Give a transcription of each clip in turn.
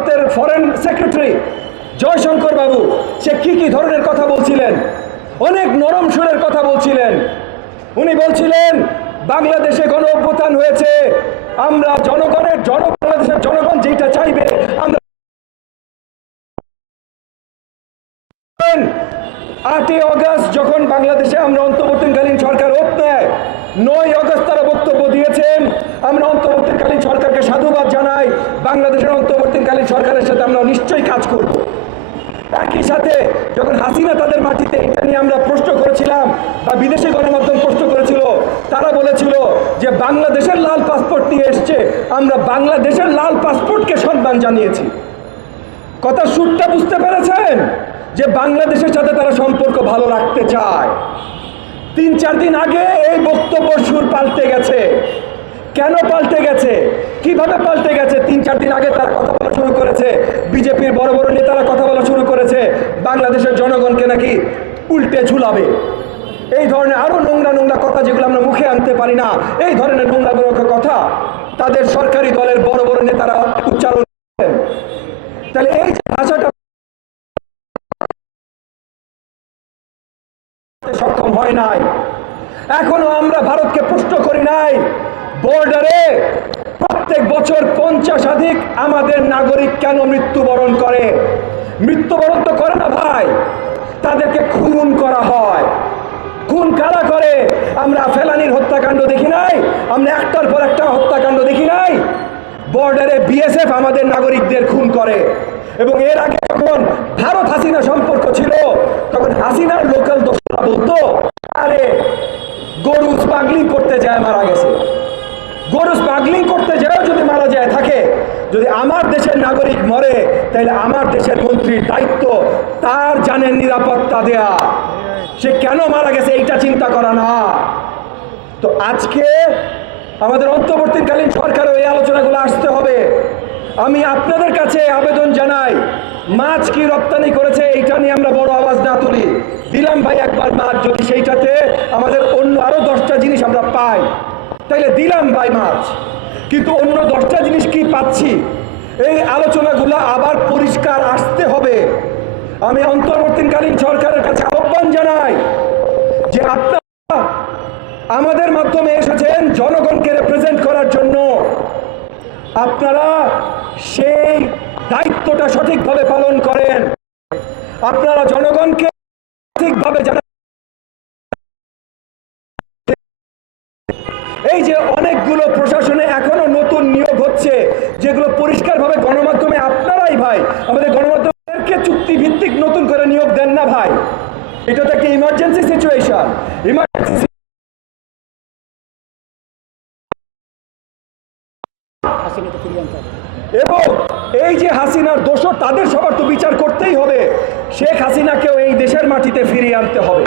ভারতের foreign secretary Jaishankar বাবু, সে কি কি ধরনের কথা বলছিলেন? অনেক নরম সুরের কথা বলছিলেন। উনি বলছিলেন, বাংলাদেশে গণ অভ্যুত্থান হয়েছে, আমরা জনগণের জন, বাংলাদেশের জনগণ যেটা চাইবে, আমরা আটই অগস্ট যখন বাংলাদেশে আমরা অন্তর্বর্তীকালীন সরকার ওত নেয় নয় অগস্ট তারা বক্তব্য দিয়েছেন, আমরা অন্তর্বর্তীকালীন সরকারকে সাধুবাদ জানাই, বাংলাদেশের অন্তর্বর্তীকালীন সরকারের সাথে আমরা নিশ্চয়ই কাজ করব। একই সাথে যখন হাসিনা তাদের মাটিতে এটা নিয়ে আমরা প্রশ্ন করেছিলাম বা বিদেশি গণমাধ্যম প্রশ্ন করেছিল, তারা বলেছিল যে বাংলাদেশের লাল পাসপোর্ট নিয়ে এসছে, আমরা বাংলাদেশের লাল পাসপোর্টকে সম্মান জানিয়েছি। কথা সুরটা বুঝতে পেরেছেন? যে বাংলাদেশের সাথে তারা সম্পর্ক ভালো রাখতে চায়। তিন চার দিন আগে এই বক্তব্য সুর পাল্টে গেছে। কেন পাল্টে গেছে? কীভাবে পাল্টে গেছে? তিন চার দিন আগে তার কথা বলা শুরু করেছে বিজেপির বড় বড় নেতারা কথা বলা শুরু করেছে বাংলাদেশের জনগণকে নাকি উল্টে ঝুলাবে? এই ধরনের আরও নোংরা নোংরা কথা যেগুলো আমরা মুখে আনতে পারি না, এই ধরনের নোংরা নোংরা কথা তাদের সরকারি দলের বড় বড় নেতারা উচ্চারণ করেন। তাহলে এই যে ভাষাটা সক্ষম হয় নাই, এখনও আমরা ভারতকে প্রশ্ন করি নাই, বর্ডারে প্রত্যেক বছর পঞ্চাশাধিক আমাদের নাগরিক কেন মৃত্যুবরণ করে? মৃত্যুবরণ তো করে না ভাই। তাদেরকে খুন করা হয়। খুন কারা করে? আমরা ফেলানির হত্যাকাণ্ড দেখি নাই, আমরা একটার পর একটা হত্যাকাণ্ড দেখি নাই। বর্ডারে বিএসএফ আমাদের নাগরিকদের খুন করে। এবং এর আগে যখন ভারত হাসিনা সম্পর্ক ছিল, তখন হাসিনার লোকাল দোষরা বলতো, আরে, গরু স্মাগলিং করতে যায়, মারা গেছে। গরু স্মাগলিং করতে যাও যদি মারা যায়, থাকে। যদি আমার দেশের নাগরিক মরে তাহলে আমার দেশের মন্ত্রীর দায়িত্ব তার জানের নিরাপত্তা দেয়া। সে কেন মারা গেছে এইটা চিন্তা করা না। তো আজকে আমাদের অন্তর্বর্তীকালীন সরকারও এই আলোচনাগুলো আসতে হবে। আমি আপনাদের কাছে আবেদন জানাই, মাছ কি রপ্তানি করেছে এইটা নিয়ে আমরা বড় আওয়াজ না তুলি। দিলাম ভাই একবার মাছ, যদি সেইটাতে আমাদের অন্য আরও দশটা জিনিস আমরা পাই। তাইলে দিলাম ভাই মাছ। কিন্তু অন্য দশটা জিনিস কি পাচ্ছি? এই আলোচনাগুলো আবার পরিষ্কার আসতে হবে। আমি অন্তর্বর্তীকালীন সরকারের কাছে আহ্বান জানাই যে আপনারা আমাদের মাধ্যমে এসেছেন জনগণকে রিপ্রেজেন্ট করার জন্য। আপনারা সেই দায়িত্বটা সঠিকভাবে পালন করেন। আপনারা জনগণকে সঠিকভাবে জানা যে অনেকগুলো প্রশাসনে এখনও নতুন নিয়োগ হচ্ছে, যেগুলো পরিষ্কারভাবে গণমাধ্যমে আপনারাই ভাই, আমাদের গণমাধ্যমকে চুক্তি ভিত্তিক নতুন করে নিয়োগ দেন না ভাই। এটা তো একটা ইমার্জেন্সি সিচুয়েশন ইমার্জেন্সি এবং এই যে হাসিনার দোষর, তাদের সবার তো বিচার করতেই হবে। শেখ হাসিনাকেও এই দেশের মাটিতে ফিরিয়ে আনতে হবে।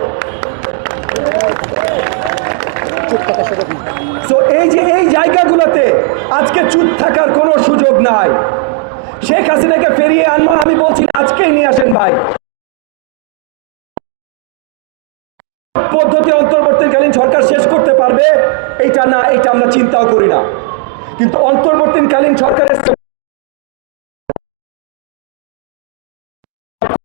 চুপ থাকা সুযোগ তো এই যে, এই জায়গাগুলোতে আজকে চুপ থাকার কোনো সুযোগ নাই। শেখ হাসিনাকে ফেরিয়ে আনব আমি বলছি আজকেই নিয়ে আসেন ভাই। পদ্ধতি অন্তর্বর্তীকালীন সরকার শেষ করতে পারবে, এইটা না এটা আমরা চিন্তাও করি না। কিন্তু অন্তর্বর্তীকালীন সরকারের